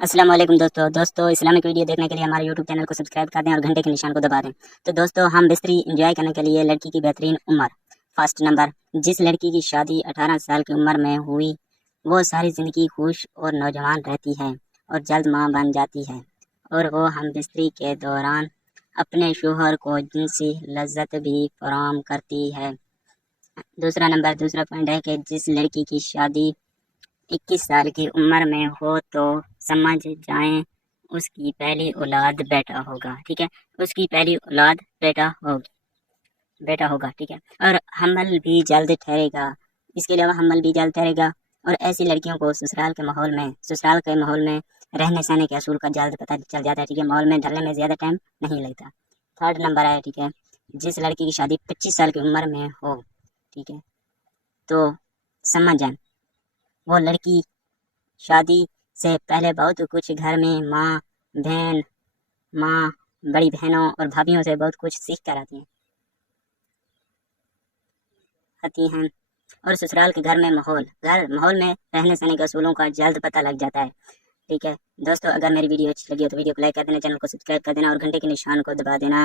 السلام علیکم دوستو اسلامک ویڈیو دیکھنے کے لیے ہمارے یوٹیوب چینل کو سبسکرائب کر دیں اور گھنٹے کے نشان کو دبا دیں۔ تو دوستو ہم بستری انجوائے کرنے کے لیے لڑکی کی بہترین عمر۔ فرسٹ نمبر، جس لڑکی کی شادی 18 سال کی عمر میں ہوئی وہ ساری زندگی خوش اور نوجوان رہتی ہے اور جلد ماں بن جاتی ہے، اور وہ ہم بستری کے دوران اپنے شوہر کو جنسی لذت بھی فراہم کرتی ہے۔ دوسرا پوائنٹ ہے کہ جس لڑکی کی شادی 21 سال کی عمر میں ہو تو سمجھ جائیں اس کی پہلی اولاد بیٹا ہوگا، ٹھیک ہے، اس کی پہلی اولاد بیٹا ہوگا، ٹھیک ہے، اور حمل بھی جلد ٹھہرے گا۔ اس کے علاوہ حمل بھی جلد ٹھہرے گا، اور ایسی لڑکیوں کو سسرال کے ماحول میں رہنے سہنے کے اصول کا جلد پتہ چل جاتا ہے، ٹھیک ہے، ماحول میں ڈھلنے میں زیادہ ٹائم نہیں لگتا۔ تھرڈ نمبر ہے، ٹھیک ہے، جس لڑکی کی شادی 25 سال کی عمر میں ہو، ٹھیک ہے، تو سمجھ جائیں وہ لڑکی شادی سے پہلے بہت کچھ گھر میں ماں بڑی بہنوں اور بھابھیوں سے بہت کچھ سیکھ کر آتی ہیں اور سسرال کے گھر میں ماحول میں رہنے سہنے کے اصولوں کا جلد پتہ لگ جاتا ہے، ٹھیک ہے۔ دوستو اگر میری ویڈیو اچھی لگی ہو تو ویڈیو کو لائک کر دینا، چینل کو سبسکرائب کر دینا اور گھنٹے کے نشان کو دبا دینا۔